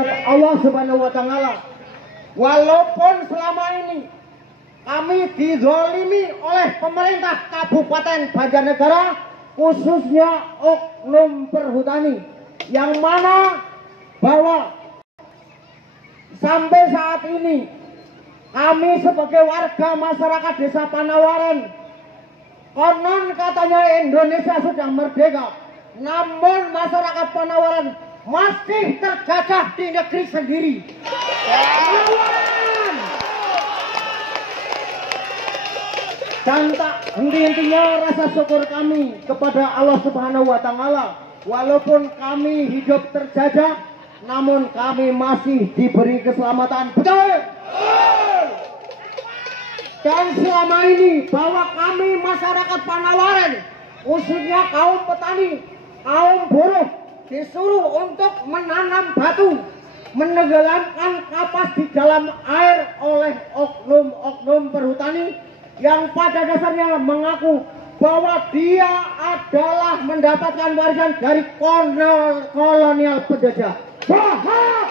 Allah Subhanahu wa Ta'ala. Walaupun selama ini kami dizalimi oleh pemerintah Kabupaten Banjarnegara, khususnya oknum perhutani, yang mana bahwa sampai saat ini kami sebagai warga masyarakat Desa Panawaran, konon katanya Indonesia sudah merdeka, namun masyarakat Panawaran masih terjajah di negeri sendiri. Dan tak henti-hentinya rasa syukur kami kepada Allah Subhanahu wa Ta'ala. Walaupun kami hidup terjajah, namun kami masih diberi keselamatan. Betul? Dan selama ini bahwa kami masyarakat Panawaran, khususnya kaum petani, kaum buruh, disuruh untuk menanam batu, menenggelamkan kapas di dalam air oleh oknum-oknum perhutani yang pada dasarnya mengaku bahwa dia adalah mendapatkan warisan dari kolonial penjajah. Bohong!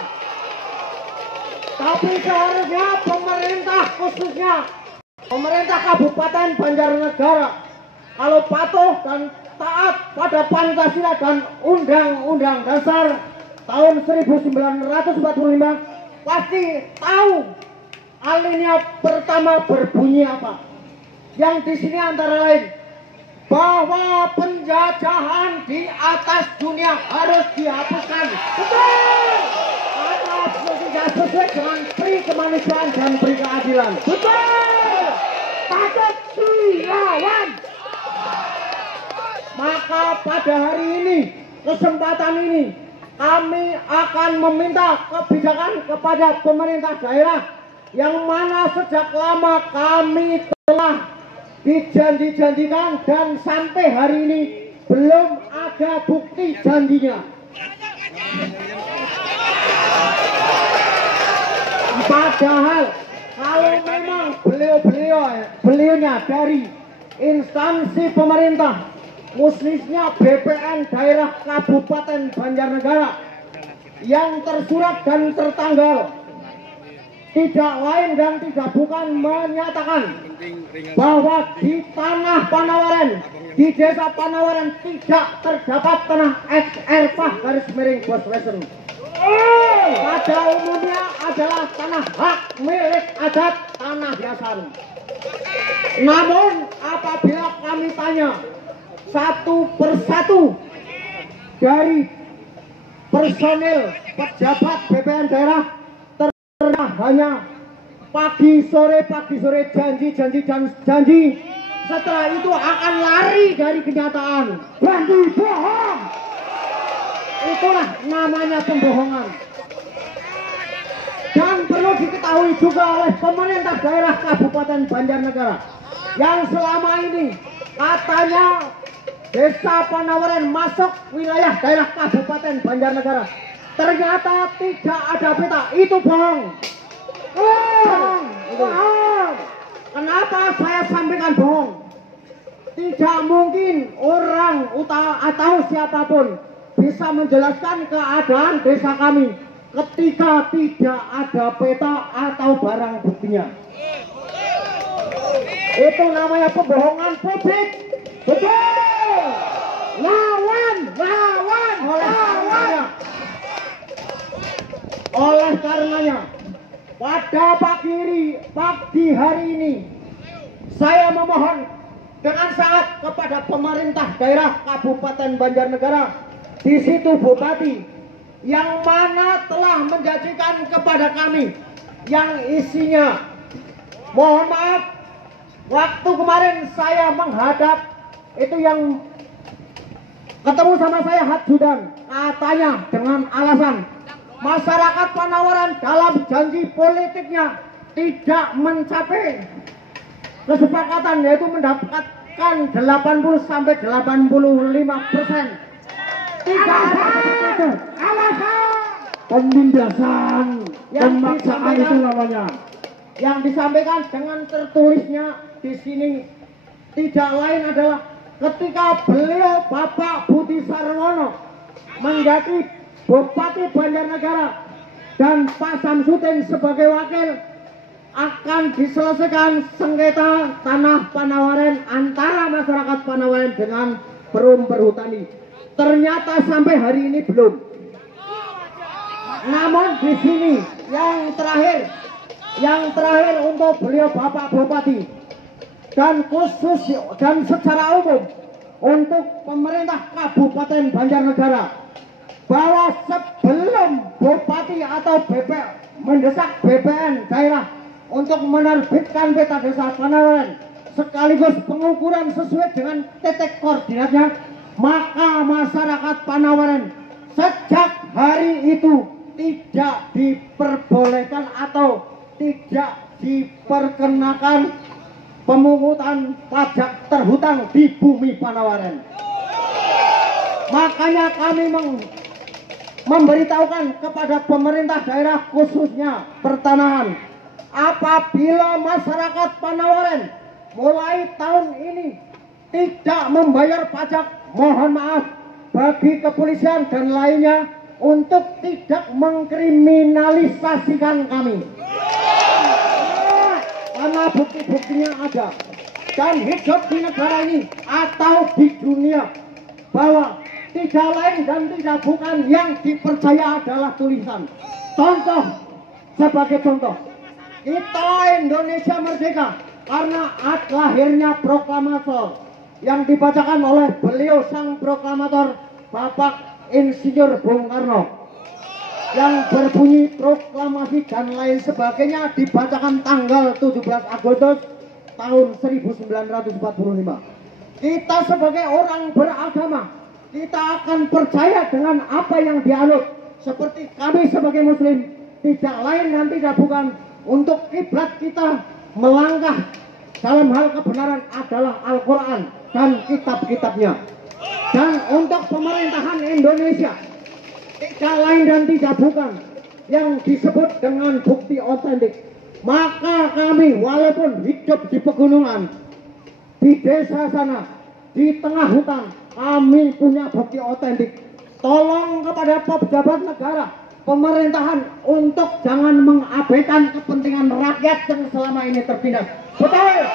Tapi seharusnya pemerintah, khususnya pemerintah Kabupaten Banjarnegara, kalau patuh dan taat pada Pancasila dan Undang-Undang Dasar tahun 1945, pasti tahu alinea pertama berbunyi apa. Yang di sini antara lain bahwa penjajahan di atas dunia harus dihapuskan. Betul. Atas sesuai dengan pri kemanusiaan dan pri keadilan. Betul. Patut dilawan. Maka pada hari ini, kesempatan ini, kami akan meminta kebijakan kepada pemerintah daerah yang mana sejak lama kami telah dijanji-janjikan dan sampai hari ini belum ada bukti janjinya. Padahal kalau memang beliaunya dari instansi pemerintah, khususnya BPN daerah Kabupaten Banjarnegara yang tersurat dan tertanggal, tidak lain dan tidak bukan menyatakan bahwa di tanah Panawaran, di Desa Panawaran tidak terdapat tanah XR_Bos-Wesen. Pada umumnya adalah tanah hak milik adat, tanah hiasan. Namun apabila kami tanya satu persatu dari personil pejabat BPN daerah, hanya pagi sore janji, setelah itu akan lari dari kenyataan. Berarti bohong. Itulah namanya pembohongan. Dan perlu diketahui juga oleh pemerintah daerah Kabupaten Banjarnegara yang selama ini katanya Desa Panawaran masuk wilayah daerah Kabupaten Banjarnegara. Ternyata tidak ada peta. Itu bohong. Bohong. Bohong. Kenapa saya sampaikan bohong? Tidak mungkin orang atau siapapun bisa menjelaskan keadaan desa kami ketika tidak ada peta atau barang buktinya. Itu namanya pembohongan publik. Betul. Lawan. Oleh karenanya pada pagi hari ini saya memohon dengan sangat kepada pemerintah daerah Kabupaten Banjarnegara, di situ Bupati yang mana telah menjanjikan kepada kami yang isinya, mohon maaf, waktu kemarin saya menghadap itu yang ketemu sama saya Hadjudan, katanya dengan alasan masyarakat Panawaran dalam janji politiknya tidak mencapai kesepakatan, yaitu mendapatkan 80–85%. Tidak ada itu. Alasan penindasan, pemaksaan itu namanya. Yang disampaikan dengan tertulisnya di sini tidak lain adalah ketika beliau Bapak Budi Sarwono menjadi Bupati Banjarnegara dan Pak Samsudin sebagai wakil akan diselesaikan sengketa tanah Panawaren antara masyarakat Panawaren dengan Perum Perhutani. Ternyata sampai hari ini belum. Namun di sini yang terakhir untuk beliau Bapak Bupati dan khusus dan secara umum untuk pemerintah Kabupaten Banjarnegara, bahwa sebelum Bupati atau mendesak BPN daerah untuk menerbitkan peta desa Panawaren sekaligus pengukuran sesuai dengan titik koordinatnya, maka masyarakat Panawaren sejak hari itu tidak diperbolehkan atau tidak diperkenakan pemungutan pajak terhutang di bumi Panawaren. Makanya kami memberitahukan kepada pemerintah daerah khususnya pertanahan, apabila masyarakat Panawaren mulai tahun ini tidak membayar pajak, mohon maaf bagi kepolisian dan lainnya untuk tidak mengkriminalisasikan kami. Karena bukti-buktinya ada dan hidup di negara ini atau di dunia, bahwa tidak lain dan tidak bukan yang dipercaya adalah tulisan. Contoh, sebagai contoh, kita Indonesia merdeka karena lahirnya proklamator yang dibacakan oleh beliau sang proklamator Bapak Insinyur Bung Karno, yang berbunyi proklamasi dan lain sebagainya, dibacakan tanggal 17 Agustus tahun 1945. Kita sebagai orang beragama, kita akan percaya dengan apa yang dianut. Seperti kami sebagai muslim, tidak lain dan tidak bukan untuk kiblat kita melangkah dalam hal kebenaran adalah Al-Quran dan kitab-kitabnya. Dan untuk pemerintahan Indonesia, tidak lain dan tidak bukan yang disebut dengan bukti otentik. Maka kami walaupun hidup di pegunungan, di desa sana, di tengah hutan, kami punya bukti otentik. Tolong kepada pejabat negara, pemerintahan untuk jangan mengabaikan kepentingan rakyat yang selama ini tertindas. Betul?